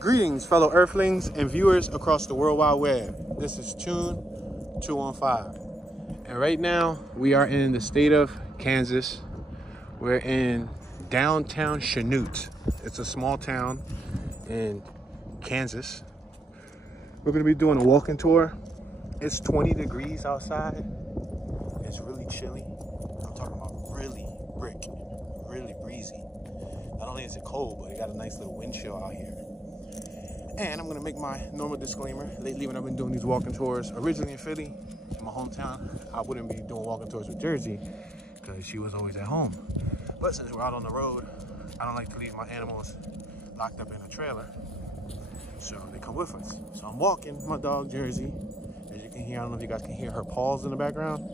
Greetings, fellow Earthlings and viewers across the World Wide Web. This is Tune 215. And right now, we are in the state of Kansas. We're in downtown Chanute. It's a small town in Kansas. We're going to be doing a walking tour. It's 20 degrees outside. It's really chilly. I'm talking about really breezy. Not only is it cold, but it got a nice little wind chill out here. And I'm gonna make my normal disclaimer. Lately, when I've been doing these walking tours, originally in Philly, in my hometown, I wouldn't be doing walking tours with Jersey because she was always at home. But since we're out on the road, I don't like to leave my animals locked up in a trailer, so they come with us. So I'm walking my dog Jersey. As you can hear, I don't know if you guys can hear her paws in the background,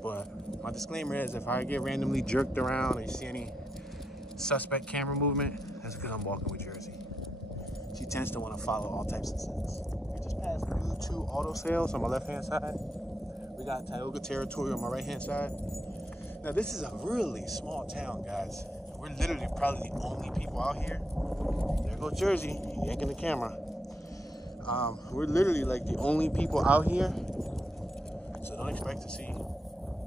but my disclaimer is if I get randomly jerked around and you see any suspect camera movement, that's because I'm walking with Jersey. She tends to want to follow all types of things. We just passed U2 Auto Sales on my left-hand side. We got Tioga territory on my right-hand side. Now, this is a really small town, guys. We're literally probably the only people out here. There goes Jersey, yanking the camera. We're literally like the only people out here. So don't expect to see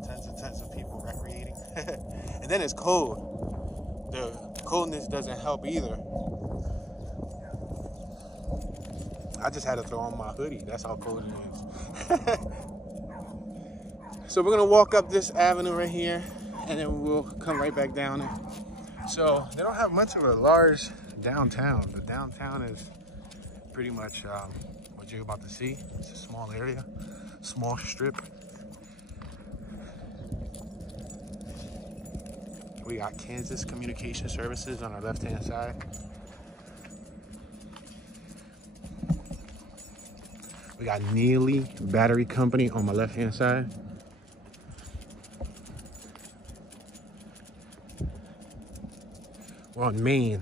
tens and tens of people recreating. And then it's cold. The coldness doesn't help either. I just had to throw on my hoodie. That's how cold it is. So we're gonna walk up this avenue right here, and then we'll come right back down. So they don't have much of a large downtown. The downtown is pretty much what you're about to see. It's a small area, small strip. We got Kansas Communication Services on our left-hand side. We got Neely Battery Company on my left-hand side. We're on Maine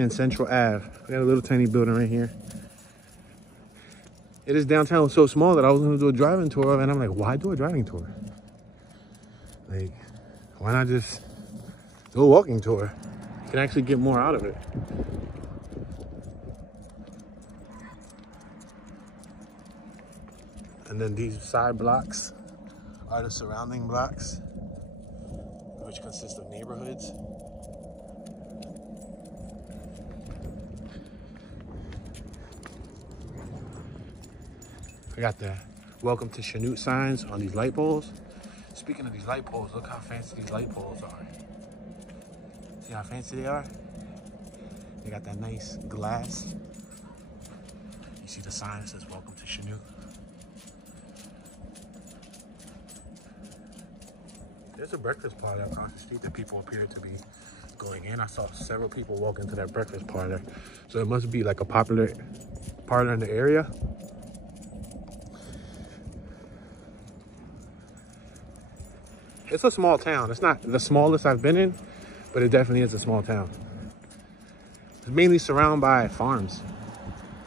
and Central Ave. We got a little tiny building right here. It is downtown so small that I was gonna do a driving tour, and I'm like, why do a driving tour? Like, why not just do a walking tour? You can actually get more out of it. And then these side blocks are the surrounding blocks, which consist of neighborhoods. We got the welcome to Ʃəઃnuːt signs on these light poles. Speaking of these light poles, look how fancy these light poles are. See how fancy they are? They got that nice glass. You see the sign that says welcome to Ʃəઃnuːt. There's a breakfast parlor across the street that people appear to be going in. I saw several people walk into that breakfast parlor. So it must be like a popular parlor in the area. It's a small town. It's not the smallest I've been in, but it definitely is a small town. It's mainly surrounded by farms,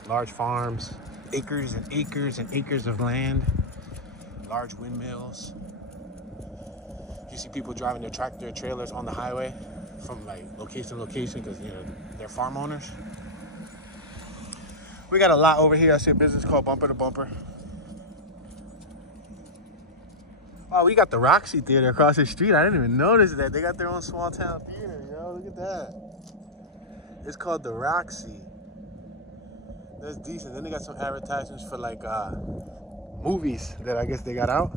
large farms, acres and acres and acres of land, large windmills. You see people driving their tractor trailers on the highway from like location to location because, you know, they're farm owners. We got a lot over here. I see a business called Bumper to Bumper. Oh, we got the Roxy Theater across the street. I didn't even notice that. They got their own small town theater, yo. Look at that. It's called the Roxy. That's decent. Then they got some advertisements for like movies that I guess they got out.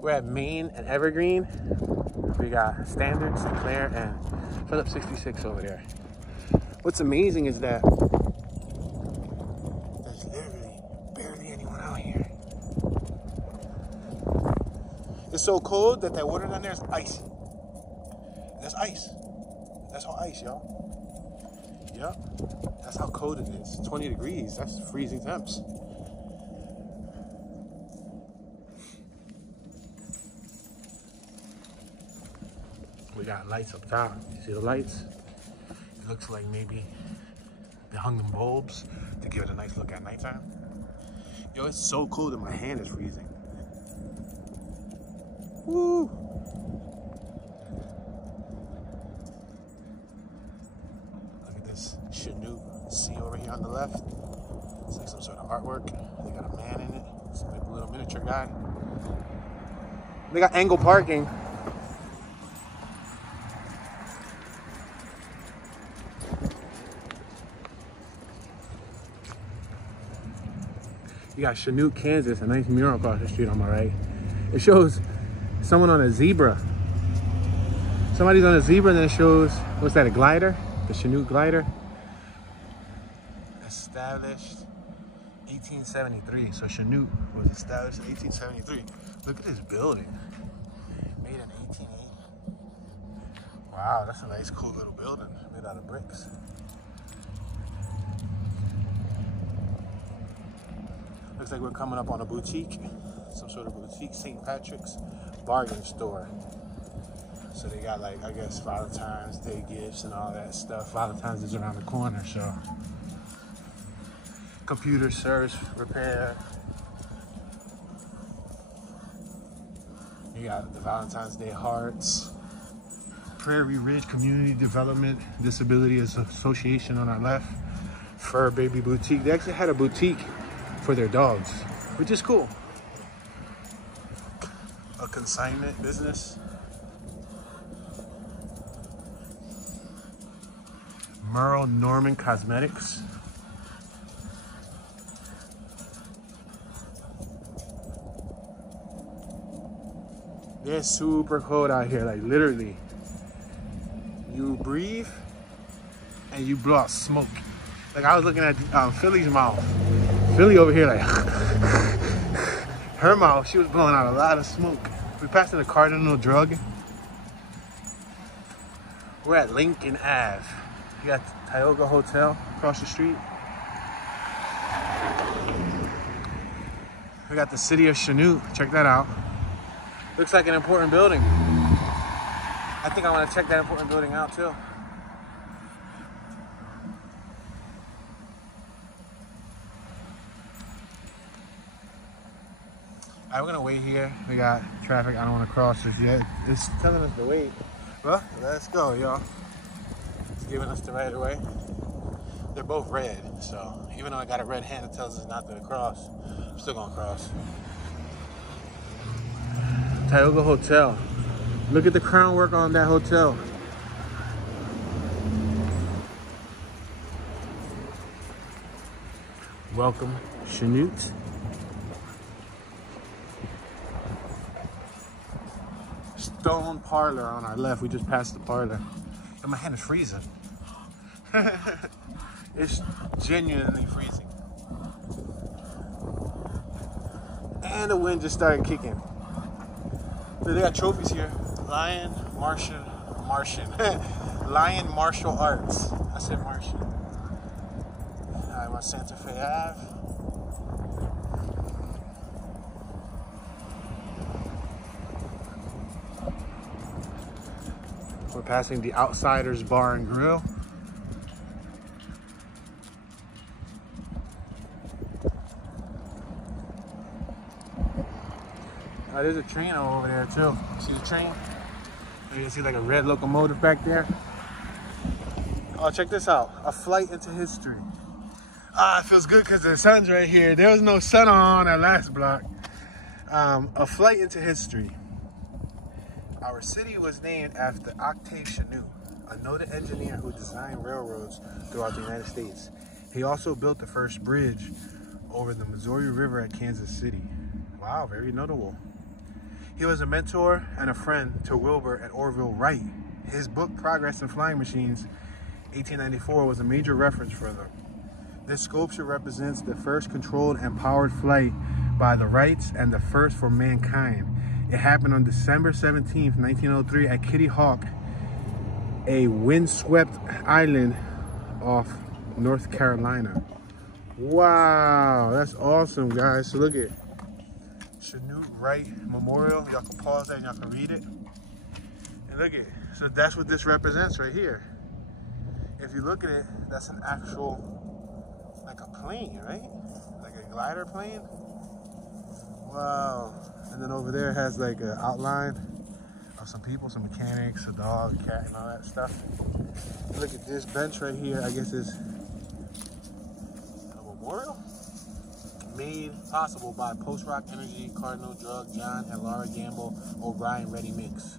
We're at Maine and Evergreen. We got Standard, Sinclair, and Phillips 66 over there. What's amazing is that there's literally barely anyone out here. It's so cold that water down there is icy. That's ice. That's all ice, y'all. Yep. That's how cold it is. 20 degrees. That's freezing temps. We got lights up top. You see the lights? It looks like maybe they hung them bulbs to give it a nice look at nighttime. Yo, it's so cold that my hand is freezing. Woo! Look Chanute C over here on the left. It's like some sort of artwork. They got a man in it. It's like a little miniature guy. They got angle parking. You got Chanute, Kansas, a nice mural across the street on my right. It shows someone on a zebra. Somebody's on a zebra, and then it shows, what's that, a glider? The Chanute glider. Established 1873. So Chanute was established in 1873. Look at this building. Made in 1880. Wow, that's a nice, cool little building made out of bricks. Looks like we're coming up on a boutique, some sort of boutique, St. Patrick's bargain store. So they got, like, I guess Valentine's Day gifts and all that stuff. Valentine's is around the corner, so. Computer service repair. You got the Valentine's Day hearts. Prairie Ridge Community Development Disability Association on our left. Fur Baby Boutique. They actually had a boutique for their dogs, which is cool. A consignment business. Merle Norman Cosmetics. It's super cold out here, like literally. You breathe and you blow out smoke. Like I was looking at Philly's mouth. Philly over here, like her mouth, she was blowing out a lot of smoke. We passed in the Cardinal Drug. We're at Lincoln Ave. You got Tioga Hotel across the street. We got the city of Chanute. Check that out. Looks like an important building. I think I want to check that important building out too. Alright, we're gonna wait here. We got traffic. I don't want to cross this yet. It's telling us to wait. Well, let's go, y'all. It's giving us the right of way. They're both red, so even though I got a red hand that tells us not to cross, I'm still gonna cross. Tioga Hotel. Look at the crown work on that hotel. Welcome, Chanute. Stone Parlor on our left. We just passed the parlor. And my hand is freezing. It's genuinely freezing. And the wind just started kicking. So they got trophies here. Lion Martial Arts. I said Martian. I'm on Santa Fe Ave. We're passing the Outsiders Bar and Grill. There's a train over there too. See the train? You can see like a red locomotive back there. Oh, check this out. A flight into history. Ah, it feels good because the sun's right here. There was no sun on our last block. A flight into history. Our city was named after Octave Chanute, a noted engineer who designed railroads throughout the United States. He also built the first bridge over the Missouri River at Kansas City. Wow, very notable. He was a mentor and a friend to Wilbur and Orville Wright. His book, Progress in Flying Machines, 1894, was a major reference for them. This sculpture represents the first controlled and powered flight by the Wrights and the first for mankind. It happened on December 17th, 1903 at Kitty Hawk, a windswept island off North Carolina. Wow, that's awesome, guys. So look at Chanute Wright Memorial. Y'all can pause that and y'all can read it. And look at, so that's what this represents right here. If you look at it, that's an actual, like a plane, right? Like a glider plane. Wow. And then over there has like an outline of some people, some mechanics, a dog, a cat, and all that stuff. Look at this bench right here. I guess it's made possible by Post-Rock Energy, Cardinal Drug, John and Laura Gamble, O'Brien Ready Mix.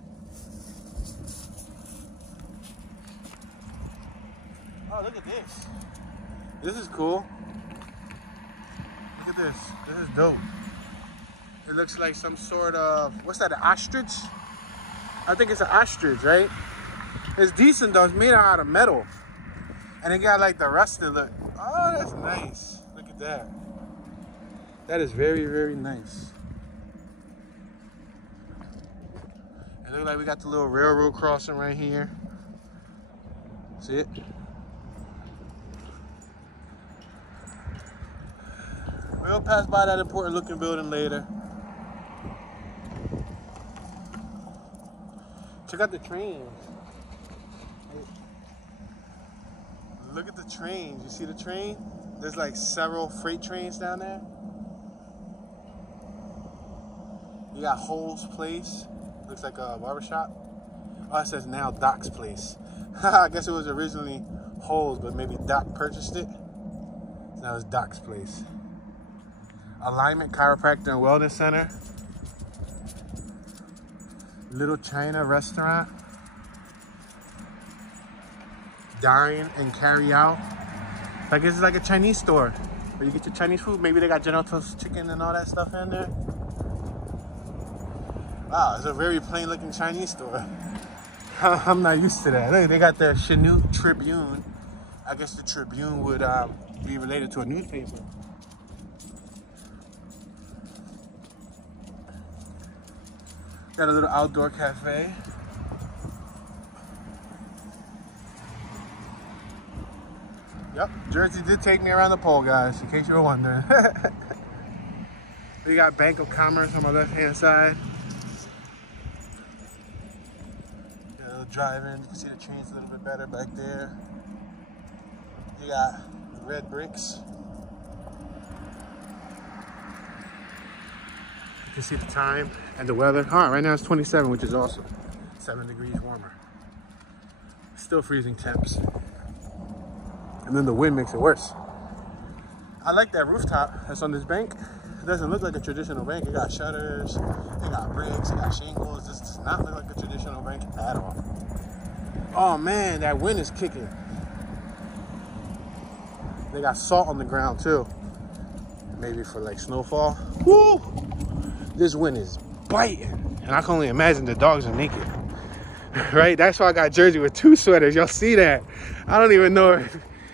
Oh, look at this. This is cool. Look at this. This is dope. It looks like some sort of, what's that, an ostrich? I think it's an ostrich, right? It's decent though. It's made out of metal. And it got like the rusted look. Oh, that's nice. Look at that. That is very, very nice. And look like we got the little railroad crossing right here. See it? We'll pass by that important looking building later. Check out the trains. Look at the trains. You see the train? There's like several freight trains down there. You got Hole's Place. Looks like a barber shop. Oh, it says now Doc's Place. I guess it was originally Hole's, but maybe Doc purchased it. So now it's Doc's Place. Alignment Chiropractor and Wellness Center. Little China Restaurant. Dine and carry out. Like it's like a Chinese store where you get your Chinese food. Maybe they got General Tso's chicken and all that stuff in there. Wow, it's a very plain looking Chinese store. I'm not used to that. Look, they got the Chanute Tribune. I guess the Tribune would be related to a newspaper. Got a little outdoor cafe. Yep, Jersey did take me around the pole, guys, in case you were wondering. We got Bank of Commerce on my left-hand side. Got a little drive-in. You can see the trains a little bit better back there. You got red bricks. You can see the time and the weather. All right, right now it's 27, which is awesome. 7 degrees warmer. Still freezing temps. And then the wind makes it worse. I like that rooftop that's on this bank. It doesn't look like a traditional bank. It got shutters, it got bricks, it got shingles. This does not look like a traditional bank at all. Oh man, that wind is kicking. They got salt on the ground too. Maybe for like snowfall. Woo! This wind is biting. And I can only imagine the dogs are naked. Right? That's why I got Jersey with 2 sweaters. Y'all see that? I don't even know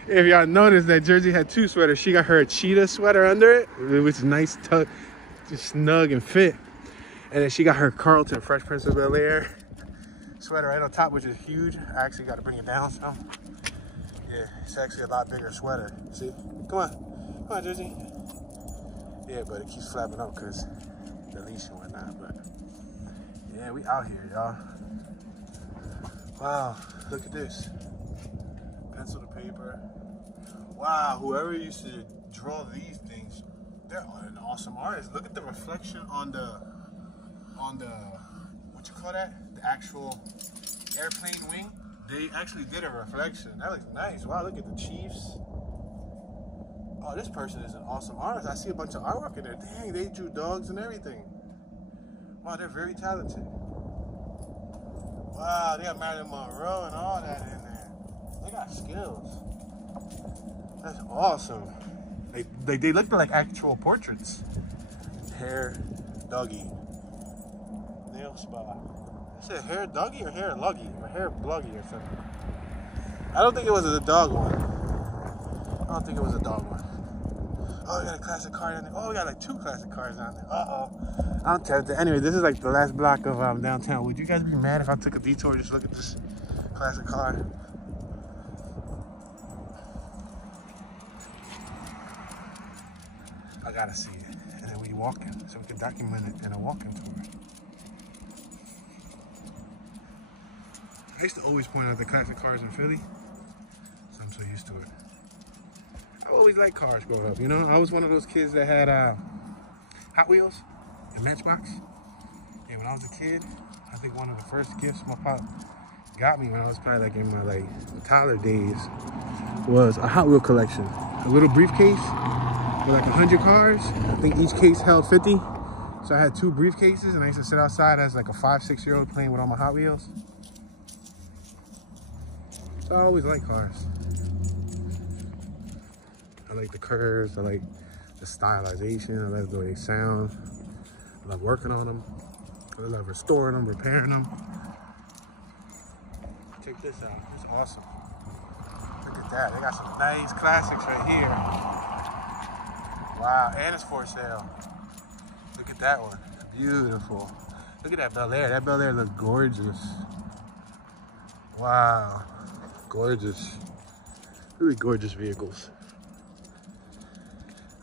if y'all noticed that Jersey had 2 sweaters. She got her cheetah sweater under it, which is nice, just snug and fit. And then she got her Carlton Fresh Prince of Bel-Air sweater right on top, which is huge. I actually got to bring it down some. Yeah, it's actually a lot bigger sweater. See? Come on, Jersey. Yeah, but it keeps flapping up because the leash and whatnot. But yeah, we out here, y'all. Wow, look at this. Pencil to paper. Wow, whoever used to draw these things, they're an awesome artist. Look at the reflection on the, what you call that? The actual airplane wing. They actually did a reflection. That looks nice. Wow, look at the Chiefs. Oh, this person is an awesome artist. I see a bunch of artwork in there. Dang, they drew dogs and everything. Wow, they're very talented. Wow, they got Marilyn Monroe and all that in there. They got skills. That's awesome. They look like actual portraits. Hair doggy. Nail spa. Is it hair doggy or hair luggy? Or hair bluggy or something? I don't think it was a dog one. I don't think it was a dog one. Oh, we got a classic car down there. Oh, we got like 2 classic cars down there. Uh-oh. I'm tempted. Anyway, this is like the last block of downtown. Would you guys be mad if I took a detour just look at this classic car? I gotta see it. And then we walking so we can document it in a walking tour. I used to always point out the classic cars in Philly, so I'm so used to it. I always liked cars growing up, you know? I was one of those kids that had Hot Wheels and Matchbox. And when I was a kid, I think one of the first gifts my pop got me when I was probably like in my toddler days was a Hot Wheel collection. A little briefcase with like 100 cars. I think each case held 50. So I had 2 briefcases, and I used to sit outside as like a 5-6-year-old playing with all my Hot Wheels. So I always like cars. I like the curves, I like the stylization, I like the way they sound. I love working on them. I love restoring them, repairing them. Check this out, it's awesome. Look at that, they got some nice classics right here. Wow, and it's for sale. Look at that one, beautiful. Look at that Bel Air, that Bel Air looks gorgeous. Wow, gorgeous. Really gorgeous vehicles.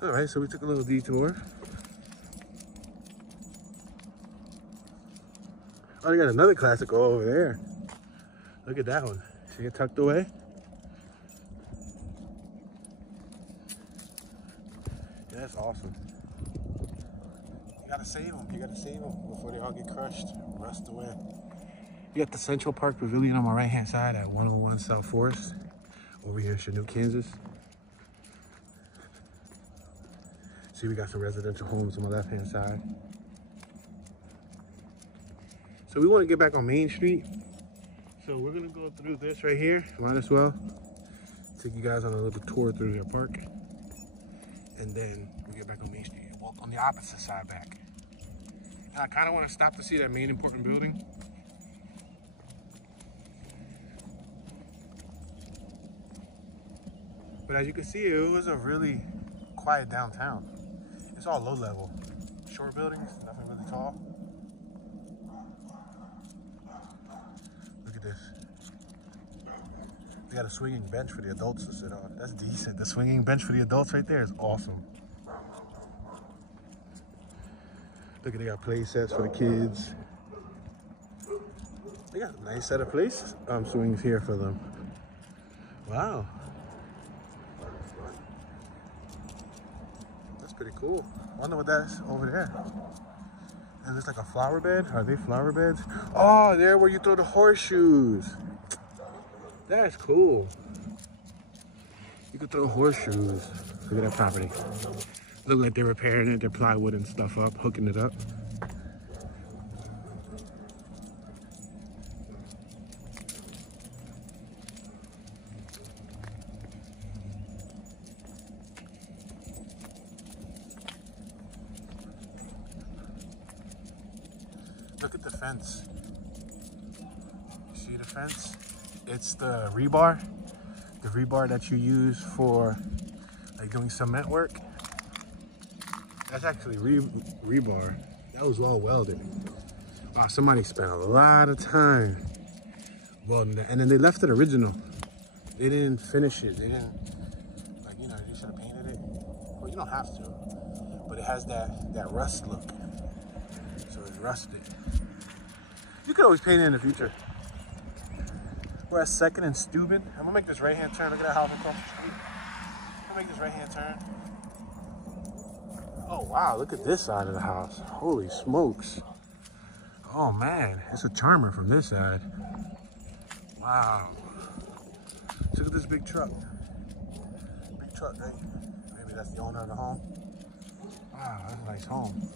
All right, so we took a little detour. Oh, they got another classic over there. Look at that one. See it tucked away? Yeah, that's awesome. You gotta save them. You gotta save them before they all get crushed, rust away. You got the Central Park Pavilion on my right-hand side at 101 South Forest, over here in Chanute, Kansas. See, we got some residential homes on the left-hand side. So we want to get back on Main Street. So we're gonna go through this right here. Might as well take you guys on a little tour through their park. And then we get back on Main Street and walk on the opposite side back. And I kind of want to stop to see that main important building. But as you can see, it was a really quiet downtown. It's all low level. Short buildings, nothing really tall. Look at this. They got a swinging bench for the adults to sit on. That's decent. The swinging bench for the adults right there is awesome. Look at, they got play sets for the kids. They got a nice set of swings here for them. Wow. Pretty cool. I wonder what that's over there. Is this like a flower bed? Are they flower beds? Oh, there where you throw the horseshoes. That's cool. You could throw horseshoes. Look at that property. Look like they're repairing it. They're plywood and stuff up, hooking it up. Look at the fence. You see the fence? It's the rebar that you use for like doing cement work. That's actually rebar. That was all welded. Wow, somebody spent a lot of time welding that, and then they left it original. They didn't finish it. They didn't, like, you know, they should have painted it. Well, you don't have to, but it has that rust look. So it's rusted. You could always paint it in the future. We're at 2nd and Steuben. I'm gonna make this right-hand turn. Look at that house across the street. I'm gonna make this right-hand turn. Oh wow, look at this side of the house. Holy smokes. Oh man, it's a charmer from this side. Wow. Look at this big truck. Big truck, right? Maybe that's the owner of the home. Wow, that's a nice home.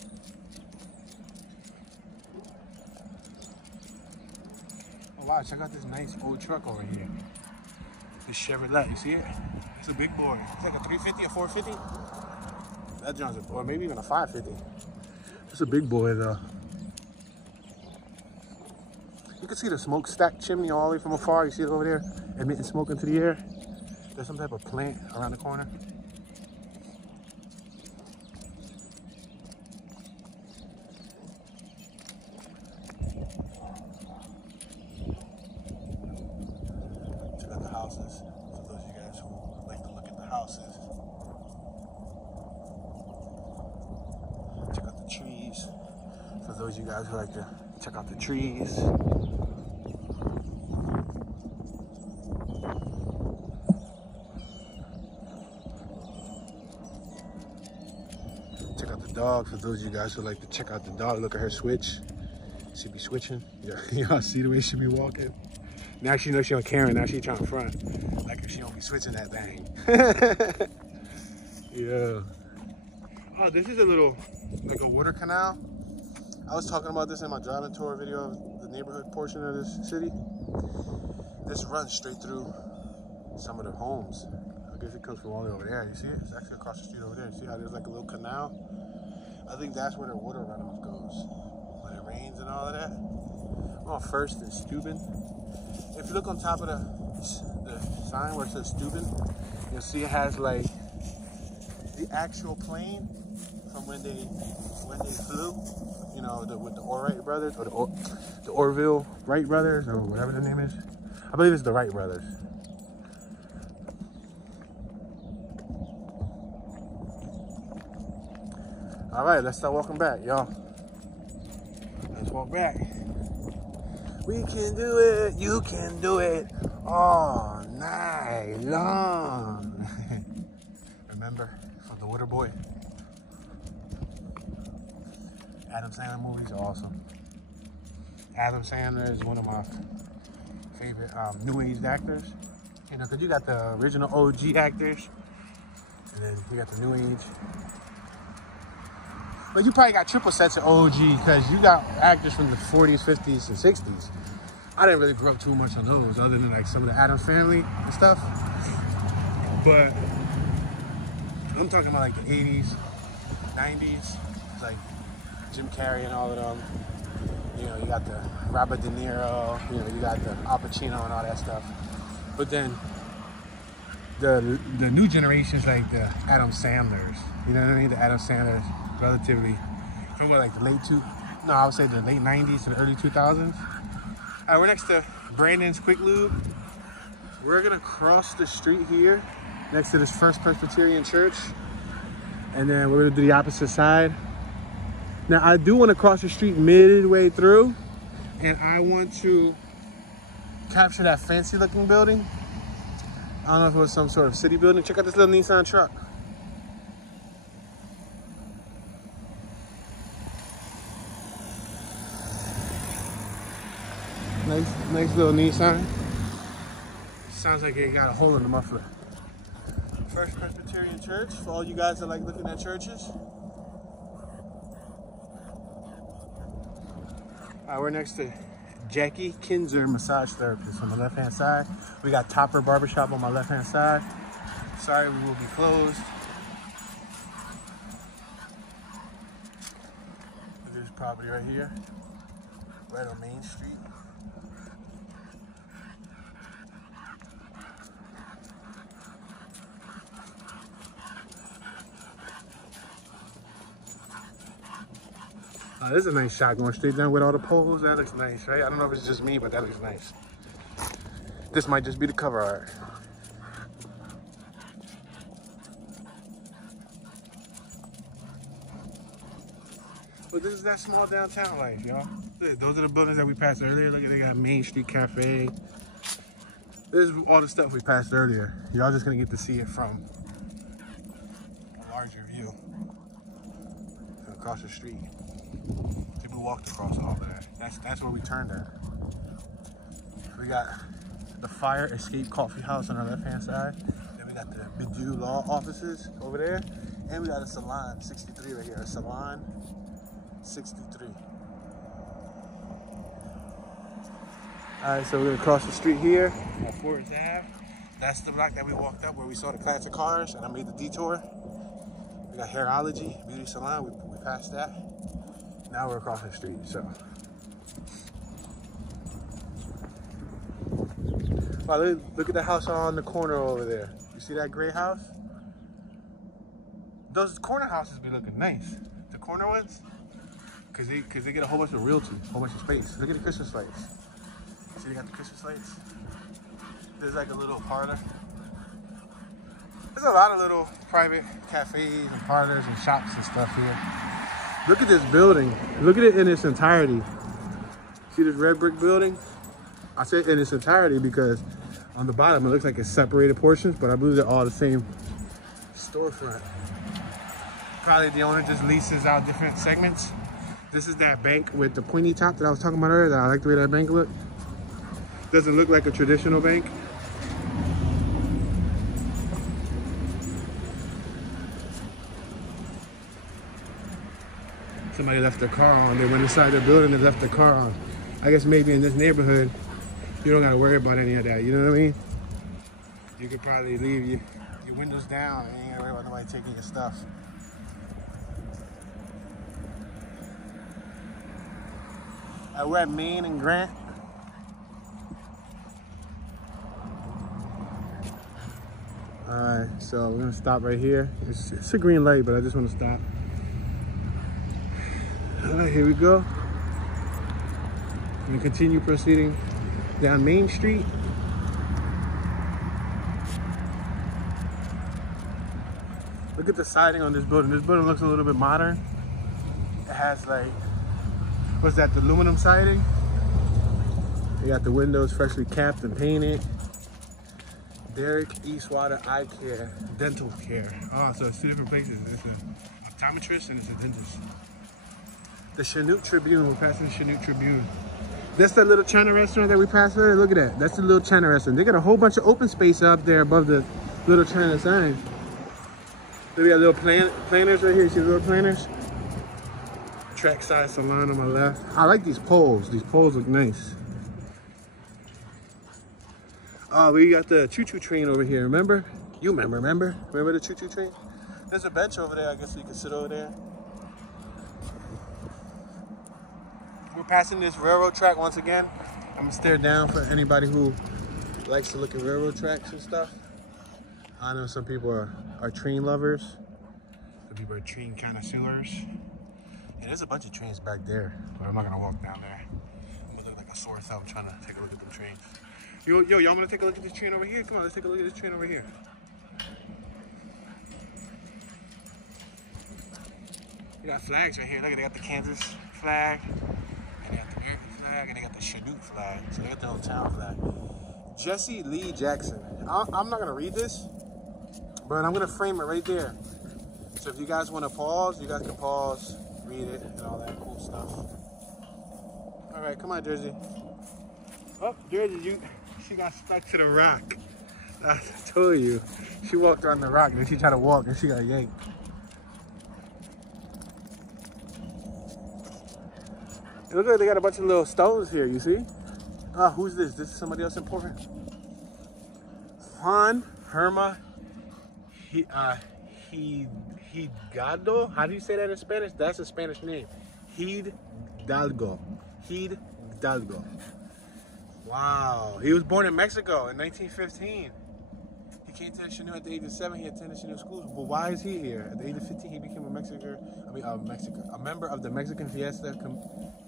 Wow, check out this nice old truck over here. This Chevrolet, you see it? It's a big boy. It's like a 350, a 450. That John's or maybe even a 550. It's a big boy though. You can see the smokestack chimney all the way from afar. You see it over there, emitting smoke into the air. There's some type of plant around the corner. Houses, for those of you guys who like to look at the houses. Check out the trees, for those of you guys who like to check out the trees. Check out the dog, for those of you guys who like to check out the dog. Look at her switch. She be switching. Yeah, y'all see the way she be walking? Now she knows she on camera, now she trying to front. Like if she don't be switching that thing. Yeah. Oh, this is a little, like a water canal. I was talking about this in my driving tour video of the neighborhood portion of this city. This runs straight through some of the homes. I guess it comes from all the way over there. You see it? It's actually across the street over there. See how there's like a little canal? I think that's where the water runoff goes when it rains and all of that. We're on First and Steuben. If you look on top of the sign where it says Steuben, you'll see it has like the actual plane from when they flew, you know, with the Wright brothers, or the Orville Wright brothers, or whatever the name is. I believe it's the Wright brothers. All right, let's start walking back, y'all. Let's walk back. We can do it. You can do it all night long. Remember from the Water Boy? Adam Sandler movies are awesome. Adam Sandler is one of my favorite new age actors. You know, because you got the original OG actors, and then you got the new age. But you probably got triple sets of OG because you got actors from the 40s, 50s, and 60s. I didn't really grow up too much on those other than like some of the Addams Family and stuff. But I'm talking about like the 80s, 90s, like Jim Carrey and all of them. You know, you got the Robert De Niro, you know, you got the Al Pacino and all that stuff. But then the new generations, like the Adam Sandlers, you know what I mean? The Adam Sandlers, relatively, from what, like the I would say the late 90s to the early 2000s. All right, we're next to Brandon's Quick Lube. We're gonna cross the street here, next to this First Presbyterian Church, and then we're gonna do the opposite side. Now, I do want to cross the street midway through, and I want to capture that fancy-looking building. I don't know if it was some sort of city building. Check out this little Nissan truck. Nice little Nissan. Sounds like it got a hole in the muffler. First Presbyterian Church, for all you guys that like looking at churches. We're next to Jackie Kinzer Massage Therapist on the left-hand side. We got Topper Barber Shop on my left-hand side. Sorry, we will be closed. There's property right here, right on Main Street. This is a nice shot going straight down with all the poles. That looks nice, right? I don't know if it's just me, but that looks nice. This might just be the cover art. But this is that small downtown life, y'all. Those are the buildings that we passed earlier. Look at, they got Main Street Cafe. This is all the stuff we passed earlier. Y'all just gonna get to see it from a larger view across the street. We walked across all of that. That's where we turned at. We got the Fire Escape Coffee House on our left-hand side. Then we got the Bidu Law offices over there. And we got a Salon 63 right here. A Salon 63. Alright, so we're gonna cross the street here at Forest Ave. That's the block that we walked up where we saw the classic cars, and I made the detour. We got Hairology, Beauty Salon, we passed that. Now we're across the street, so. Wow, look at the house on the corner over there. You see that gray house? Those corner houses be looking nice. The corner ones, cause they get a whole bunch of realty, a whole bunch of space. Look at the Christmas lights. See, they got the Christmas lights. There's like a little parlor. There's a lot of little private cafes and parlors and shops and stuff here. Look at this building. Look at it in its entirety. See this red brick building? I say in its entirety because on the bottom it looks like it's separated portions, but I believe they're all the same storefront. Probably the owner just leases out different segments. This is that bank with the pointy top that I was talking about earlier. That I like the way that bank looks. Doesn't look like a traditional bank. somebody left their car on. They went inside their building and left their car on. I guess maybe in this neighborhood, you don't gotta worry about any of that, you know what I mean? You could probably leave your windows down and you ain't gotta worry about nobody taking your stuff. We're at Maine and Grant. Alright, so we're gonna stop right here. It's a green light, but I just wanna stop. Alright, here we go. We continue proceeding down Main Street. Look at the siding on this building. This building looks a little bit modern. It has like, what's that, the aluminum siding? You got the windows freshly capped and painted. Derek Eastwater Eye Care, Dental Care. Oh, so it's two different places. It's an optometrist and it's a dentist. The ʃəઃnuːt Tribune, we're passing the ʃəઃnuːt Tribune. That's that little China restaurant that we passed there. Look at that. That's the little China restaurant. They got a whole bunch of open space up there above the little China sign. Look at little planters right here. You see the little planters? Trackside salon on my left. I like these poles. These poles look nice. Oh, we got the choo-choo train over here. Remember? You remember the choo-choo train? There's a bench over there. I guess you can sit over there. We're passing this railroad track once again. I'm gonna stare down for anybody who likes to look at railroad tracks and stuff. I know some people are train lovers. Some people are train connoisseurs. And there's a bunch of trains back there, but I'm not gonna walk down there. I'm gonna look like a sore thumb trying to take a look at them trains. Yo, y'all wanna take a look at this train over here? Come on, let's take a look at this train over here. You got flags right here. Look, they got the Kansas flag, and they got the American flag, and they got the ʃəઃnuːt flag. So they got the whole town flag. Jesse Lee Jackson. I'm not gonna read this, but I'm gonna frame it right there. So if you guys wanna pause, you guys can pause, read it, and all that cool stuff. All right, come on, Jersey. Oh, Jersey, she got stuck to the rock. I told you. She walked on the rock, and she tried to walk, and she got yanked. It looks like they got a bunch of little stones here, you see? Ah, who's this? This is somebody else important? Juan Herma Hidalgo. How do you say that in Spanish? That's a Spanish name. Hidalgo. Hidalgo. Wow. He was born in Mexico in 1915. He came to ʃəઃnuːt at the age of 7. He attended ʃəઃnuːt schools. But why is he here? At the age of 15, he became a member of the Mexican Fiesta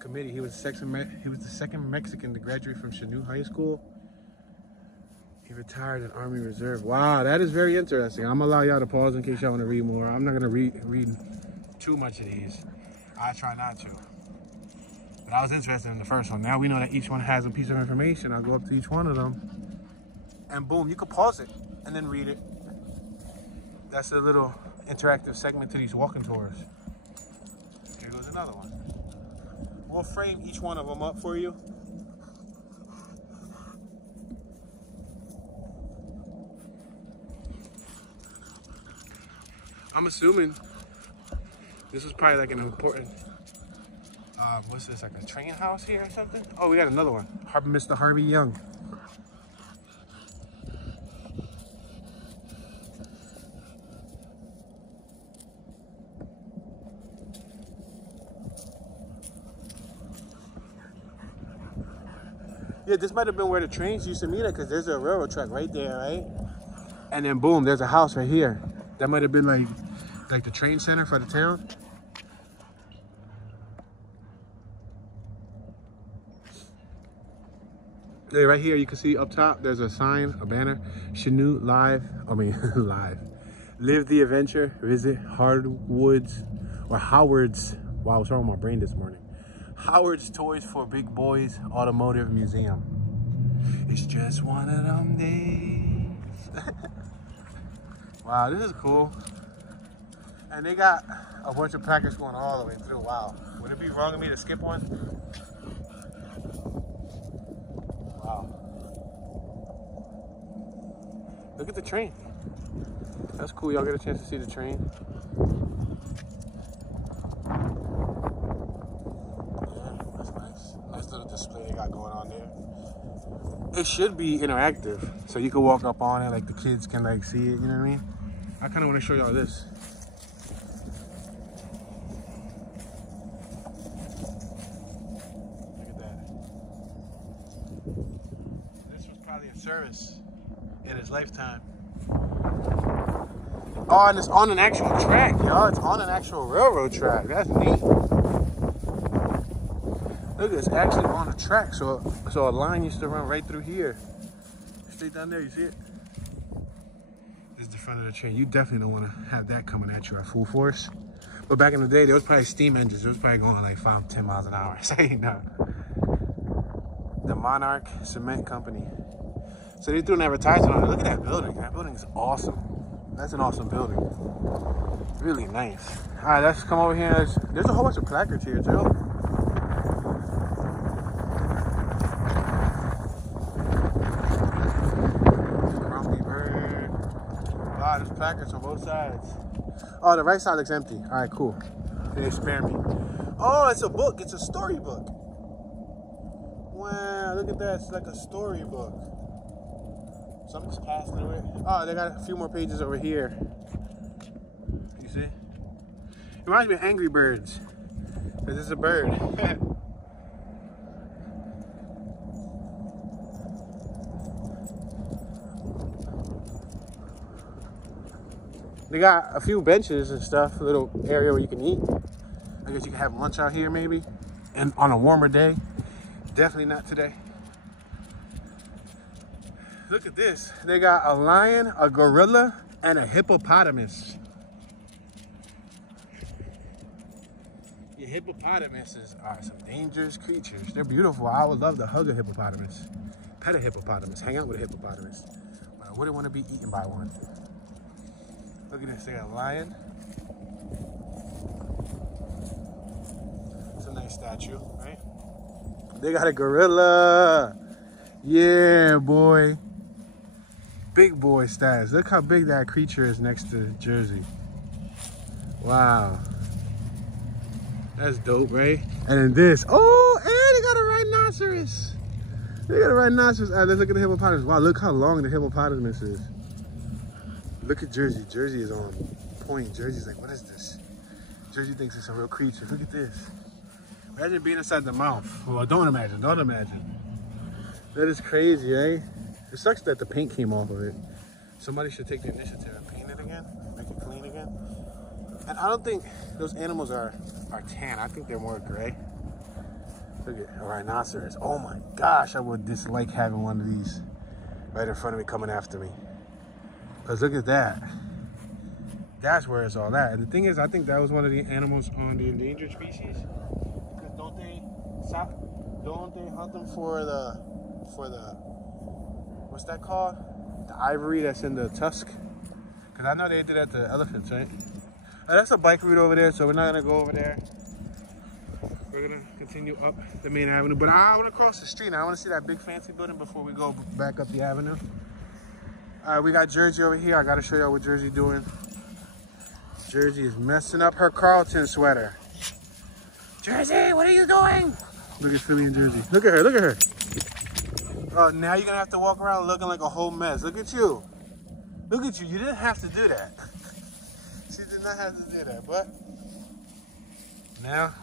Committee. He was the second Mexican to graduate from ʃəઃnuːt High School. He retired in Army Reserve. Wow, that is very interesting. I'm gonna allow y'all to pause in case y'all want to read more. I'm not gonna read too much of these. I try not to. But I was interested in the first one. Now we know that each one has a piece of information. I'll go up to each one of them, and boom, you can pause it and then read it. That's a little interactive segment to these walking tours. Here goes another one. We'll frame each one of them up for you. I'm assuming this was probably like an important, what's this, like a train house here or something? Oh, we got another one. Mr. Harvey Young. Yeah, this might have been where the trains used to meet at, because there's a railroad track right there, right? And then boom, there's a house right here. That might have been like the train center for the town. Yeah, right here you can see up top there's a sign, a banner. ʃəઃnuːt live. Live the adventure. Visit Howard's. Wow, what's wrong with my brain this morning? Howard's Toys for Big Boys Automotive Museum. It's just one of them days. Wow, this is cool. And they got a bunch of placards going all the way through. Wow. Would it be wrong of me to skip one? Wow. Look at the train. That's cool. Y'all get a chance to see the train. display they got going on there. It should be interactive, so you can walk up on it, like the kids can like see it, you know what I mean? I kind of want to show y'all this. Look at that. This was probably a service in his lifetime. Oh, and it's on an actual track, y'all. It's on an actual railroad track. That's neat. Look, it's actually on a track. So a line used to run right through here. Straight down there, you see it? This is the front of the train. You definitely don't want to have that coming at you at full force. But back in the day, there was probably steam engines. It was probably going like 5, 10 miles an hour. So, you know. The Monarch Cement Company. So they threw an advertisement on it. Look at that building. That building is awesome. That's an awesome building. Really nice. All right, let's come over here. There's a whole bunch of placards here, too. Grumpy bird. Wow, there's placards on both sides. Oh, the right side looks empty. All right, cool. They spare me. Oh, it's a book. It's a storybook. Wow, look at that. It's like a storybook. Something's passed through it. Oh, they got a few more pages over here. You see? It reminds me of Angry Birds. Because it's a bird. They got a few benches and stuff. A little area where you can eat. I guess you can have lunch out here maybe. And on a warmer day. Definitely not today. Look at this. They got a lion, a gorilla, and a hippopotamus. Yeah, hippopotamuses are some dangerous creatures. They're beautiful. I would love to hug a hippopotamus, pet a hippopotamus, hang out with a hippopotamus. But I wouldn't want to be eaten by one. Look at this. They got a lion. It's a nice statue, right? They got a gorilla. Yeah, boy. Big boy status. Look how big that creature is next to Jersey. Wow. That's dope, right? And then this. Oh, and they got a rhinoceros. They got a rhinoceros. All right, let's look at the hippopotamus. Wow, look how long the hippopotamus is. Look at Jersey. Jersey is on point. Jersey's like, what is this? Jersey thinks it's a real creature. Look at this. Imagine being inside the mouth. Well, don't imagine. Don't imagine. That is crazy, eh? It sucks that the paint came off of it. Somebody should take the initiative and paint it again, make it clean again. And I don't think those animals are tan. I think they're more gray. Look at a rhinoceros. Oh my gosh, I would dislike having one of these right in front of me coming after me. Because look at that. That's where it's all at. And the thing is, I think that was one of the animals on the endangered species. Because don't they hunt them for the what's that called? The ivory that's in the tusk? Because I know they did that to elephants, right? That's a bike route over there, so we're not going to go over there. We're going to continue up the main avenue. But I want to cross the street. I want to see that big fancy building before we go back up the avenue. All right, we got Jersey over here. I got to show y'all what Jersey doing. Jersey is messing up her Carlton sweater. Jersey, what are you doing? Look at Philly and Jersey. Look at her, look at her. Oh, now you're gonna have to walk around looking like a whole mess. Look at you. Look at you. You didn't have to do that. She did not have to do that, but now,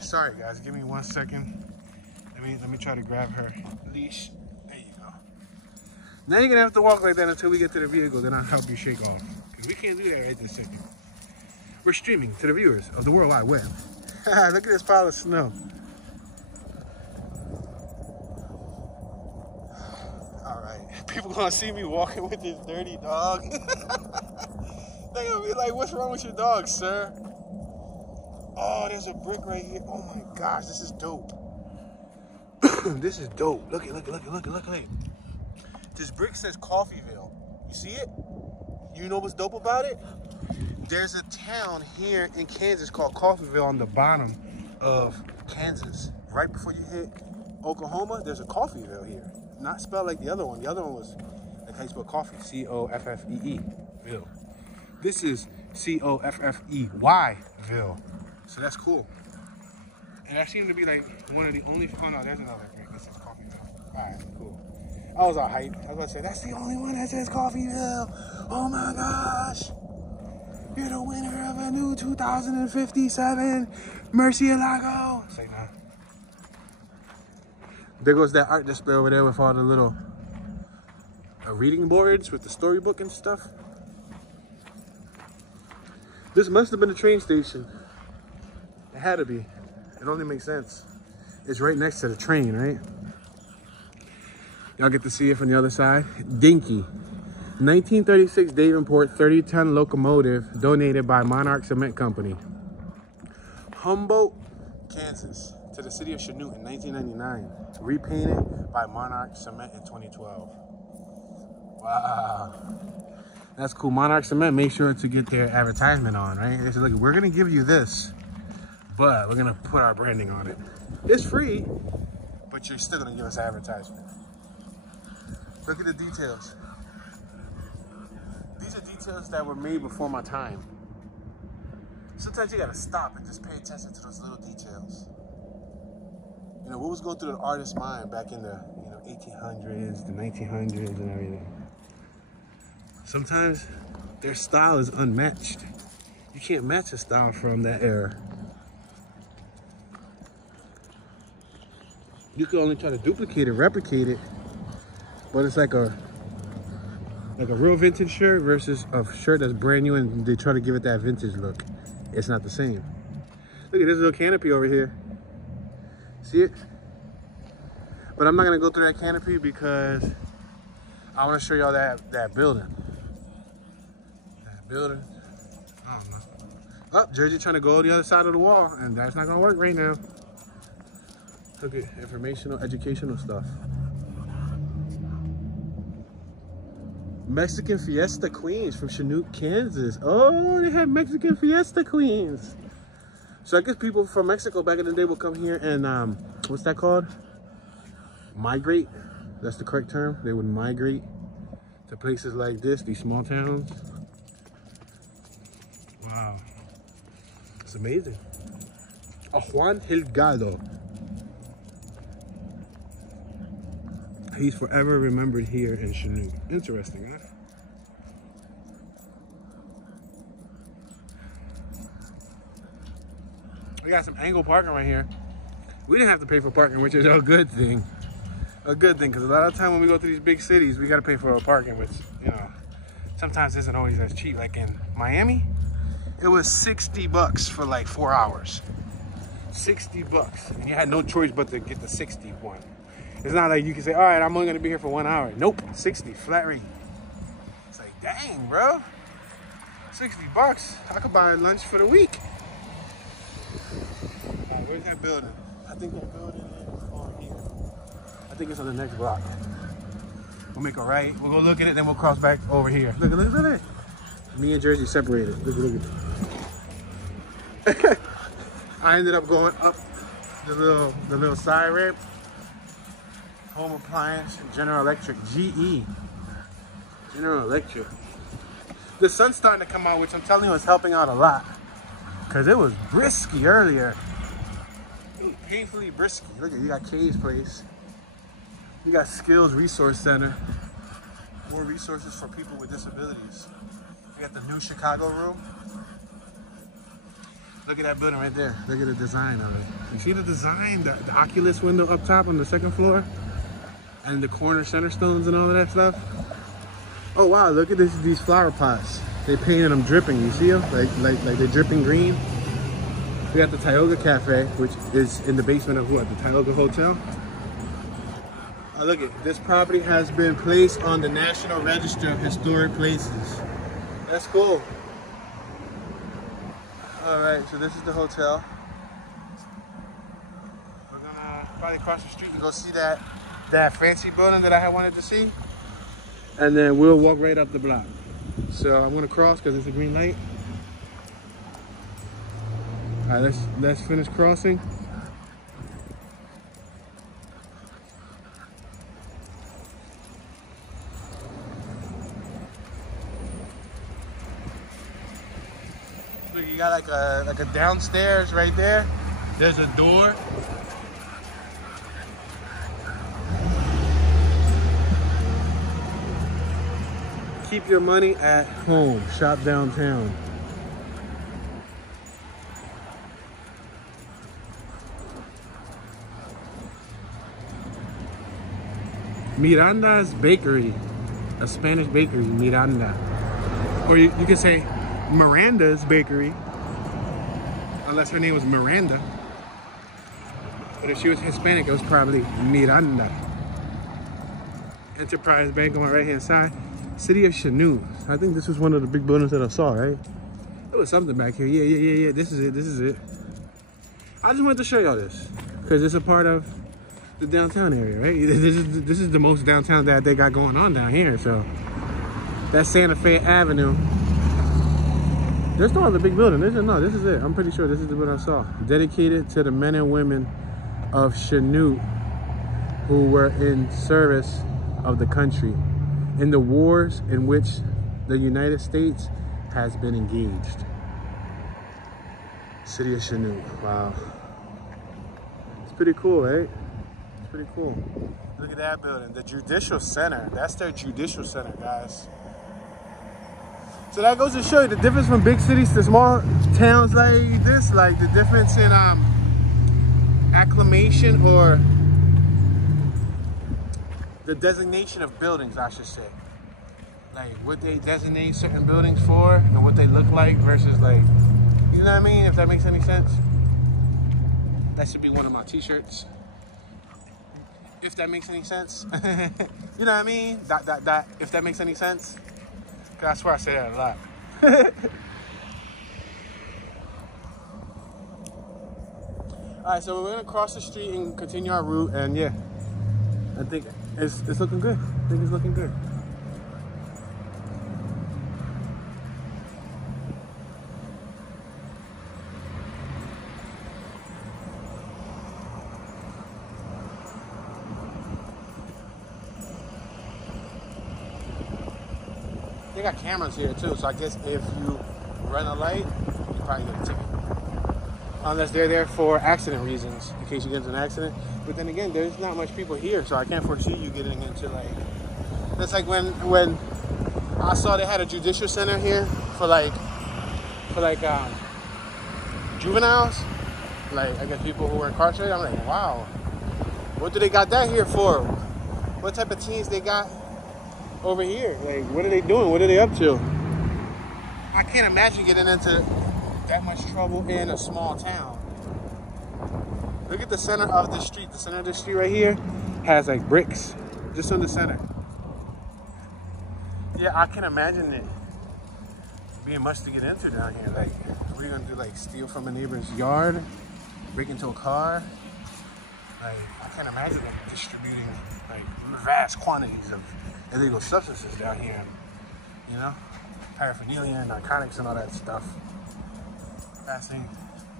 sorry guys, give me 1 second. Let me try to grab her leash. There you go. Now you're gonna have to walk like that until we get to the vehicle, then I'll help you shake off. Because we can't do that right this second. We're streaming to the viewers of the World Wide Web. Look at this pile of snow. People gonna see me walking with this dirty dog. They're gonna be like, what's wrong with your dog, sir? Oh, there's a brick right here. Oh my gosh, this is dope. This is dope. Look at. This brick says Coffeeville. You see it? You know what's dope about it? There's a town here in Kansas called Coffeeville on the bottom of Kansas. Right before you hit Oklahoma, there's a Coffeeville here. Not spelled like the other one. The other one was like how you spell coffee. C-O-F-F-E-E. Ville. This is C-O-F-F-E-Y. Ville. So that's cool. And that seemed to be like one of the only, oh no, there's another drink. This is Coffeeville. Alright, cool. I was all hyped. I was about to say, that's the only one that says Coffeeville. Oh my gosh. You're the winner of a new 2057 Murcielago. Say nah. There goes that art display over there with all the little reading boards with the storybook and stuff. This must have been a train station. It had to be. It only makes sense. It's right next to the train, right? Y'all get to see it from the other side. Dinky. 1936 Davenport 30-ton locomotive donated by Monarch Cement Company. Humboldt, Kansas, to the city of Chanute in 1999. Repainted by Monarch Cement in 2012. Wow. That's cool. Monarch Cement, make sure to get their advertisement on, right? They said, look, we're going to give you this, but we're going to put our branding on it. It's free, but you're still going to give us advertisement. Look at the details. These are details that were made before my time. Sometimes you got to stop and just pay attention to those little details. You know, what was going through the artist's mind back in the 1800s, the 1900s and everything. Sometimes their style is unmatched. You can't match a style from that era. You can only try to duplicate it, replicate it, but it's like a real vintage shirt versus a shirt that's brand new and they try to give it that vintage look. It's not the same. Look at this little canopy over here. See it? But I'm not gonna go through that canopy because I wanna show y'all that building. That building, I don't know. Oh, Jersey trying to go to the other side of the wall and that's not gonna work right now. Look at informational, educational stuff. Mexican Fiesta Queens from Chanute, Kansas. Oh, they have Mexican Fiesta Queens. So I guess people from Mexico back in the day would come here and, what's that called? Migrate. That's the correct term. They would migrate to places like this, these small towns. Wow. It's amazing. A Juan Hilgado. He's forever remembered here in Chanute. Interesting, huh? We got some angle parking right here. We didn't have to pay for parking, which is a good thing. A good thing, because a lot of time when we go to these big cities, we got to pay for our parking, which, you know, sometimes isn't always as cheap. Like in Miami, it was 60 bucks for like 4 hours. 60 bucks. And you had no choice but to get the 60 one. It's not like you can say, all right, I'm only going to be here for 1 hour. Nope, 60, flat rate. It's like, dang, bro. 60 bucks. I could buy lunch for the week. All right, where's that building? I think that building is on here. I think it's on the next block. We'll make a right. We'll go look at it, then we'll cross back over here. Look at it. Me and Jersey separated. Look at it. I ended up going up the little side ramp. Home appliance, General Electric, GE. General Electric. The sun's starting to come out, which I'm telling you is helping out a lot. Because it was brisky earlier. It was painfully brisky. Look at, you got Kay's Place. You got Skills Resource Center. More resources for people with disabilities. You got the new Chicago room. Look at that building right there. Look at the design of it. You see the design? The Oculus window up top on the second floor? And the corner center stones and all of that stuff. Oh wow, look at these flower pots. They painted them dripping, you see them? Like they're dripping green. We got the Tioga Cafe, which is in the basement of what? The Tioga Hotel. Oh, look at this property has been placed on the National Register of Historic Places. That's cool. All right, so this is the hotel. We're gonna probably cross the street to go see that fancy building that I had wanted to see. And then we'll walk right up the block. So I'm gonna cross because it's a green light. All right, let's finish crossing. Look, you got like a downstairs right there. There's a door. Keep your money at home. Shop downtown. Miranda's Bakery, a Spanish bakery, Miranda. Or you could say Miranda's Bakery, unless her name was Miranda. But if she was Hispanic, it was probably Miranda. Enterprise Bank on my right hand side. City of Chanute. I think this was one of the big buildings that I saw, right? There was something back here. Yeah. This is it. I just wanted to show y'all this because it's a part of the downtown area, right? This is the most downtown that they got going on down here. So that's Santa Fe Avenue. There's no other big building. This is it. I'm pretty sure this is the building I saw. Dedicated to the men and women of Chanute who were in service of the country in the wars in which the United States has been engaged. City of Chanute. Wow. It's pretty cool, right? It's pretty cool. Look at that building. The Judicial Center. That's their Judicial Center, guys. So that goes to show you the difference from big cities to small towns like this. Like the difference in acclamation or the designation of buildings, I should say. Like what they designate certain buildings for and what they look like versus like, you know what I mean? If that makes any sense. That should be one of my t-shirts. If that makes any sense. You know what I mean? That, if that makes any sense. Cause I swear I say that a lot. All right, so we're gonna cross the street and continue our route, and yeah, I think it's looking good. I think it's looking good. They got cameras here too, so I guess if you run a light, you probably get a ticket. Unless they're there for accident reasons, in case you get into an accident. But then again, there's not much people here, so I can't foresee you getting into like... That's like when I saw they had a judicial center here for juveniles. Like, I guess people who were incarcerated. I'm like, wow. What do they got that here for? What type of teens they got over here? Like, what are they doing? What are they up to? I can't imagine getting into that much trouble in a small town. Look at the center of the street. The center of the street right here has like bricks just on the center. Yeah, I can imagine it being much to get into down here. Like, what are you gonna do? Like, steal from a neighbor's yard? Break into a car? Like, I can't imagine them distributing like vast quantities of illegal substances down here. You know, paraphernalia, narcotics, and all that stuff. Passing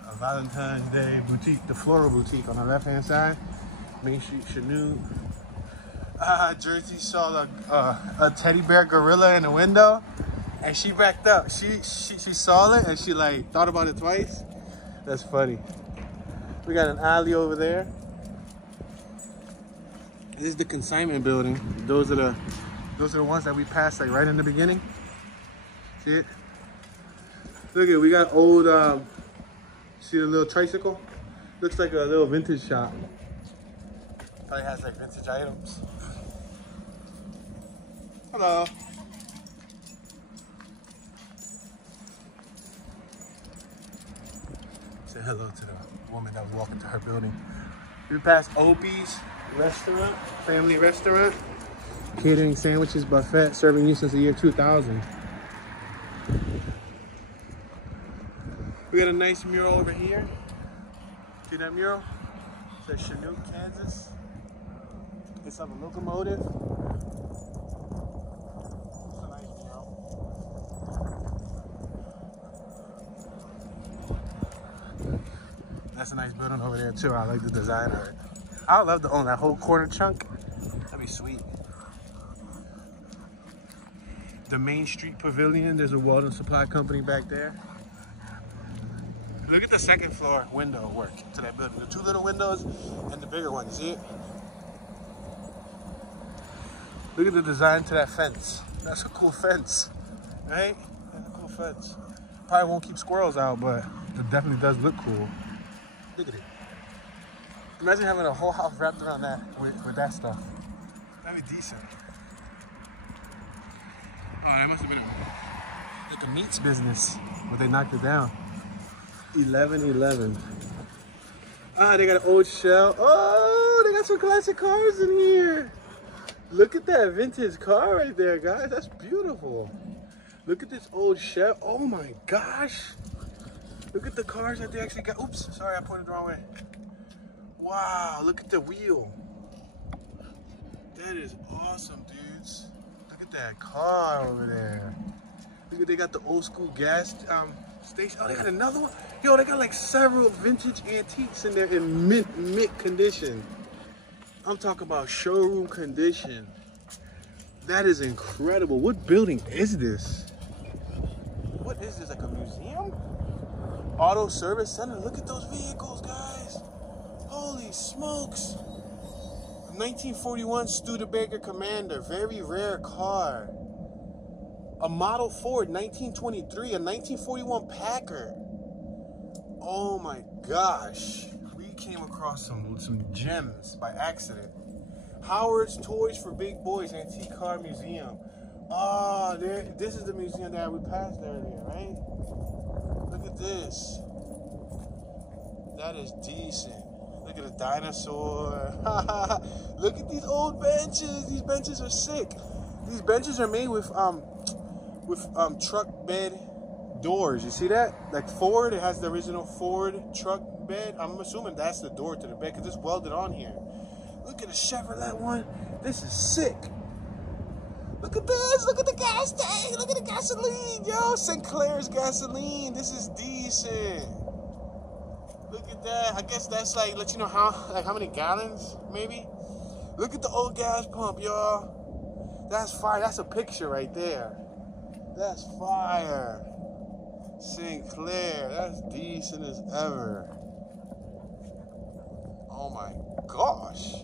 a Valentine's Day boutique, the floral boutique on the left-hand side. Main Street, Chanute. Jersey saw a teddy bear gorilla in the window, and she backed up. She saw it, and she like thought about it twice. That's funny. We got an alley over there. This is the Consignment Building. Those are the ones that we passed like right in the beginning. See it? Look at, we got old, see the little tricycle? Looks like a little vintage shop. Probably has like vintage items. Hello. Say hello to the woman that was walking to her building. We passed Opie's restaurant, family restaurant. Catering, sandwiches, buffet, serving you since the year 2000. We got a nice mural over here. See that mural? It says Chanute, Kansas. It's of a locomotive. It's a nice mural. That's a nice building over there too. I like the design of it. I would love to own that whole corner chunk. That'd be sweet. The Main Street Pavilion. There's a Welding Supply Company back there. Look at the second floor window work to that building. The two little windows and the bigger one, you see it? Look at the design to that fence. That's a cool fence, right? That's a cool fence. Probably won't keep squirrels out, but it definitely does look cool. Look at it. Imagine having a whole house wrapped around that with that stuff. That'd be decent. Oh, that must have been like a meats business, but they knocked it down. 1111. Ah, they got an old shell. Oh, they got some classic cars in here. Look at that vintage car right there, guys. That's beautiful. Look at this old shell. Oh my gosh. Look at the cars that they actually got. Oops, sorry, I pointed the wrong way. Wow, look at the wheel. That is awesome, dudes. Look at that car over there. Look at, they got the old school gas station. Oh, they got another one. Yo, they got like several vintage antiques in there in mint condition. I'm talking about showroom condition. That is incredible. What building is this? What is this, like a museum? Auto service center. Look at those vehicles, guys. Holy smokes. 1941 Studebaker Commander, very rare car. A Model Ford, 1923, a 1941 Packard. Oh my gosh. We came across some gems by accident. Howard's Toys for Big Boys Antique Car Museum. Oh, this is the museum that we passed earlier, right? Look at this. That is decent. Look at a dinosaur. Look at these old benches. These benches are sick. These benches are made with truck bed doors. You see that? Like Ford, it has the original Ford truck bed. I'm assuming that's the door to the bed because it's welded on here. Look at the Chevrolet one. This is sick. Look at this. Look at the gas tank. Look at the gasoline. Yo, Sinclair's gasoline. This is decent. Look at that. I guess that's like, let you know how many gallons, maybe. Look at the old gas pump, y'all. That's fire. That's a picture right there. That's fire. Sinclair. That's decent as ever. Oh my gosh.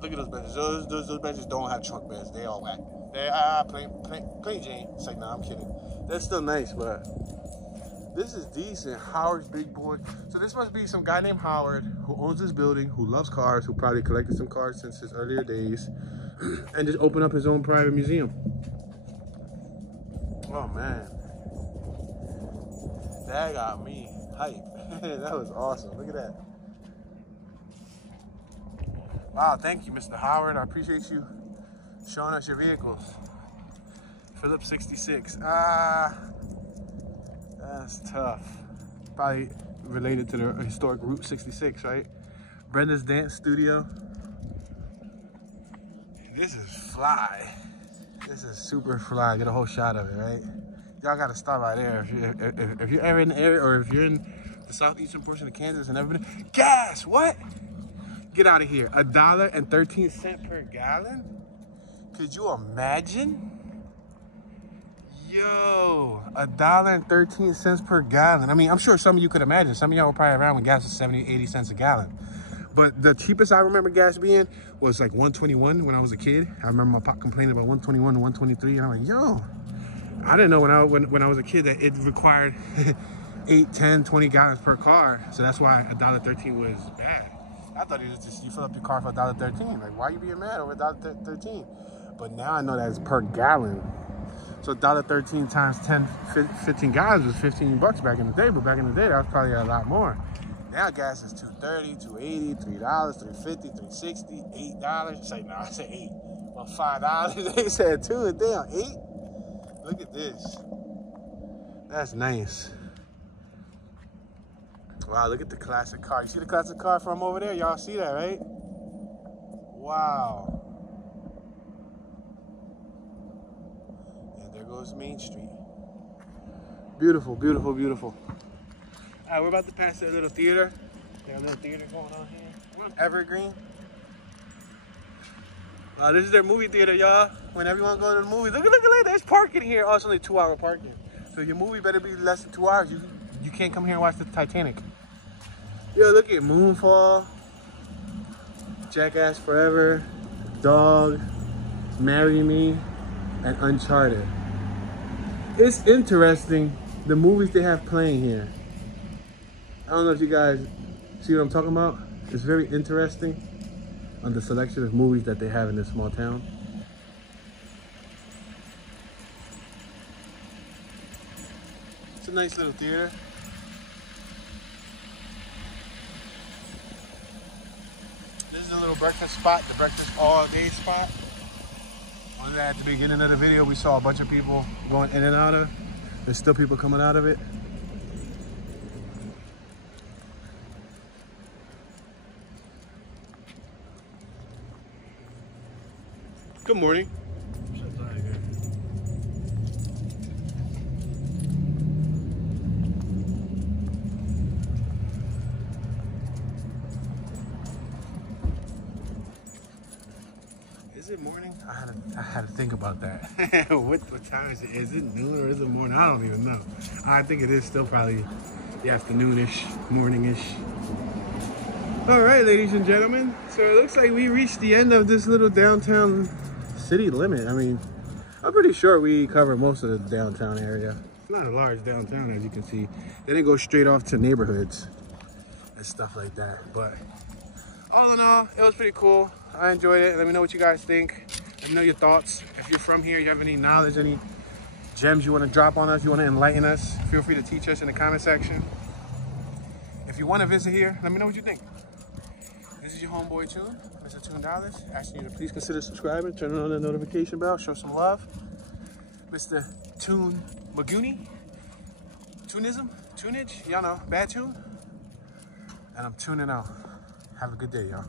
Look at those benches. Those benches don't have trunk beds. They all whack. They are plain Jane. It's like, nah, I'm kidding. That's still nice, but this is decent. Howard's Big Boy. So this must be some guy named Howard who owns this building, who loves cars, who probably collected some cars since his earlier days, and just opened up his own private museum. Oh man, that got me hype. That was awesome. Look at that. Wow, thank you, Mr. Howard. I appreciate you showing us your vehicles. Phillips 66. That's tough. Probably related to the historic Route 66, right? Brenda's Dance Studio. This is fly. This is super fly. Get a whole shot of it, right? Y'all gotta stop by there if you're ever in the area, or if you're in the southeastern portion of Kansas and never been. Gas, what? Get out of here. $1.13 per gallon? Could you imagine? Yo, $1.13 per gallon. I mean, I'm sure some of you could imagine. Some of y'all were probably around when gas was 70, 80 cents a gallon. But the cheapest I remember gas being was like 121 when I was a kid. I remember my pop complaining about 121 and 123, and I'm like, yo, I didn't know when I was a kid that it required 8, 10, 20 gallons per car. So that's why $1.13 was bad. I thought it was just you fill up your car for $1.13. Like, why are you being mad over $1.13? But now I know that it's per gallon. So $1.13 times 10, 15 gallons was 15 bucks back in the day. But back in the day, that was probably a lot more. Now gas is $2.30, $2.80, $3, $3.50, $3.60, $8. It's like, no, I said 8. Well, $5. They said 2 and damn 8. Look at this. That's nice. Wow, look at the classic car. You see the classic car from over there? Y'all see that, right? Wow. And there goes Main Street. Beautiful, beautiful, beautiful. All right, we're about to pass that little theater. There's a little theater going on here. We're in Evergreen. This is their movie theater, y'all. Whenever you want to go to the movie, look, there's parking here. Oh, it's only 2-hour parking. So your movie better be less than 2 hours. You you can't come here and watch the Titanic. Yo, look at Moonfall, Jackass Forever, Dog, Marry Me, and Uncharted. It's interesting, the movies they have playing here. I don't know if you guys see what I'm talking about. It's very interesting on the selection of movies that they have in this small town. It's a nice little theater. This is a little breakfast spot, the breakfast all day spot. On that, at the beginning of the video, we saw a bunch of people going in and out of. There's still people coming out of it. Good morning. Is it morning? I had to think about that. what time is it? Is it noon or is it morning? I don't even know. I think it is still probably the afternoonish, morningish. All right, ladies and gentlemen. So it looks like we reached the end of this little downtown city limit. I mean, I'm pretty sure we covered most of the downtown area. It's not a large downtown, as you can see. Then it goes straight off to neighborhoods and stuff like that. But all in all, it was pretty cool. I enjoyed it. Let me know what you guys think. Let me know your thoughts. If you're from here, you have any knowledge, any gems you want to drop on us, you want to enlighten us, feel free to teach us in the comment section. If you want to visit here, let me know what you think. This is your homeboy Tune, Mr. Tune Dollars, asking you to please consider subscribing, turning on the notification bell, show some love. Mr. Tune Magoonie, Tunism, tunage, y'all know, bad tune. And I'm tuning out. Have a good day, y'all.